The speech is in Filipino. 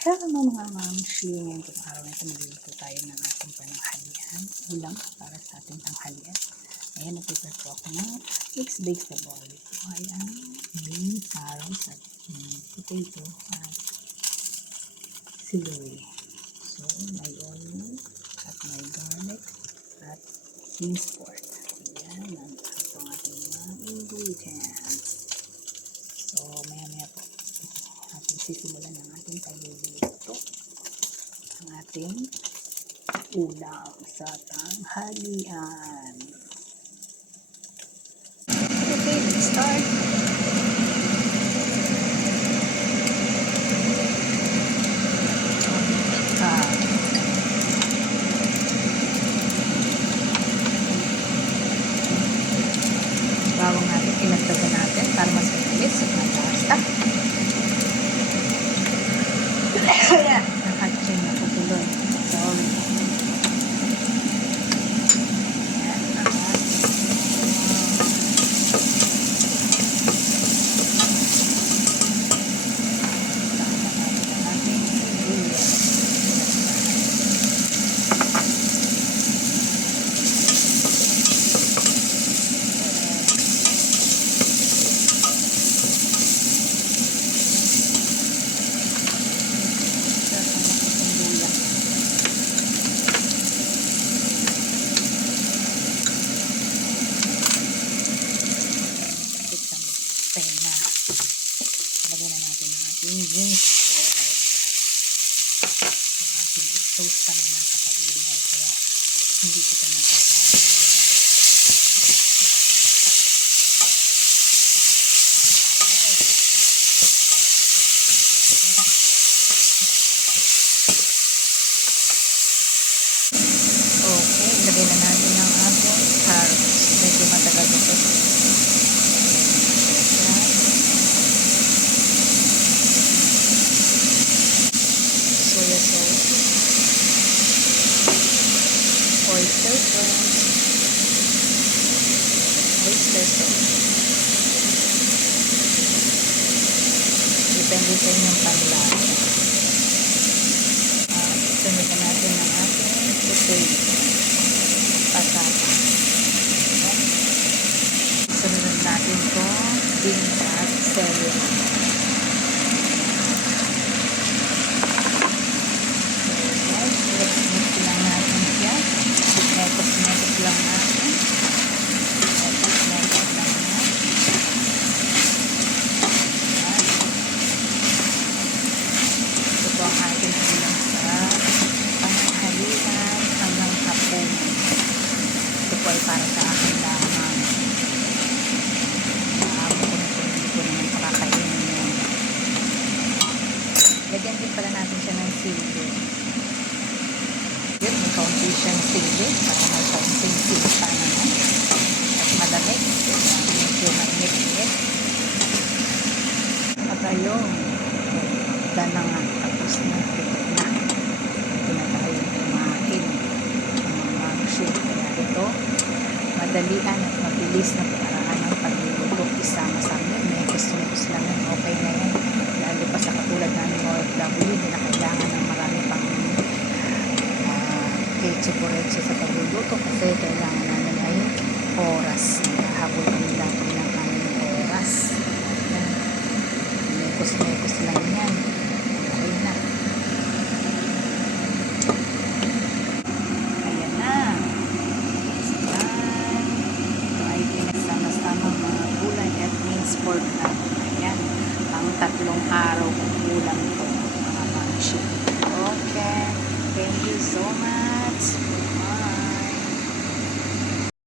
Hello mga mamshi, ngayong araw na ito magluluto tayo ng ating pananghalian, ulam para sa ating tanghalian. Ayan, nag-prepare po ako ng mixed vegetable. Ito ay ang beans, carrots at potato at celery. So, may onion at may garlic at minced pork. Ayan, ito ang ating mga ingredients. So, maya-maya po ating sisimulan ng ating pagluluto ang ating ulam sa tanghalian. Okay, let's start. Bawang natin, pinagtagan natin para mas mabilis at matasta. Ayan, nakatsin na po tuloy. Sorry. Ayan, lagyan na natin ang ating beans. Ang ating toast pa rin napakainay, kaya hindi ko ito nagkakaroon. Okay, lagyan na natin ang ating carrots. Medyo matagal ito. Soya sauce, oyster sauce. Depende sa inyong panlasa. Sunod na natin ang ating potato. Patata. Sunod natin itong beans at celery. Mix lang natin siya. Mekos lang natin. Ito po ang ating ulam sa pananghalian hanggang hapon. Ito po ay para sa akin lamang. Hindi ko naman pakakainin yun. Lagyan din pala natin siya ng sili. Yun, may kaunti siyang sili para may kaunting sili pa naman. At malamig. Medyo mainit-init. At ayun, dahil na nga, tapos na, ito na. Ito na tayo kumain. Ang mga shit. Kaya ito, madalian at mabilis na paraan ng pagluluto. Isama-sama yun. Mekos lang yun. Okay na yan. Lalo pa sa katulad namin OFW, hindi na kailangan ng marami pang ketchup-retso sa pagluluto kasi kailangan namin ay oras. Habol kami dati ng aming oras. Mekos lang yan. Okay na. Ayan na. Ito ay pinagsama-sama mga gulay at minced pork na. Ayan. Ang 3 araw kong ulam ko mga mamshi. Okay. Thank you so much.